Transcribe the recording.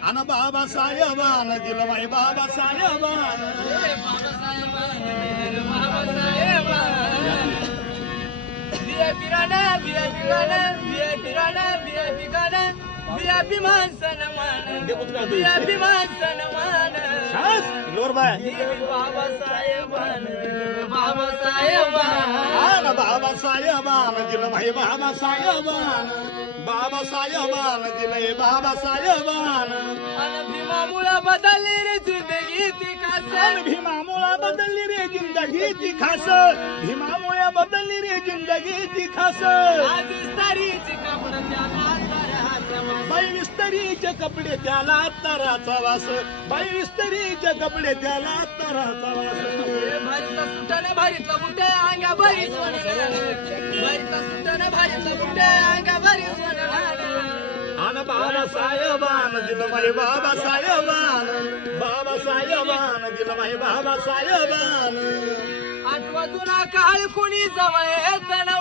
अन बाबासाहेबान दिलं बाई बाबासाहेबान बाबासाहेबान दिलं बाई बाबासाहेबान बाबासाहेबान दिलंय बाबासाहेबान भीमामुळं बदलली रे जिंदगी ती खास भीमामुळं बदलली रे जिंदगी ती खास भीमामुळे बदलली रे जिंदगी ती खास आज इस्तारीची कापड त्याला तराचा बाई विस्तरीचे कपडे त्याला तराचा वास बाई विस्तरीचे कपडे त्याला तराचा वास भारीतला सुटण भारीतला बुटे अंगा भारी सोनं भारीतला सुटण भारीतला बुटे अंगा भारी सोनं आणि बाबासाहेबान दिलं बाई बाबासाहेबान बाबासाहेबान दिलं बाई बाबासाहेबान आठवा जुना काळ कोणी जवळ येत नव्हतं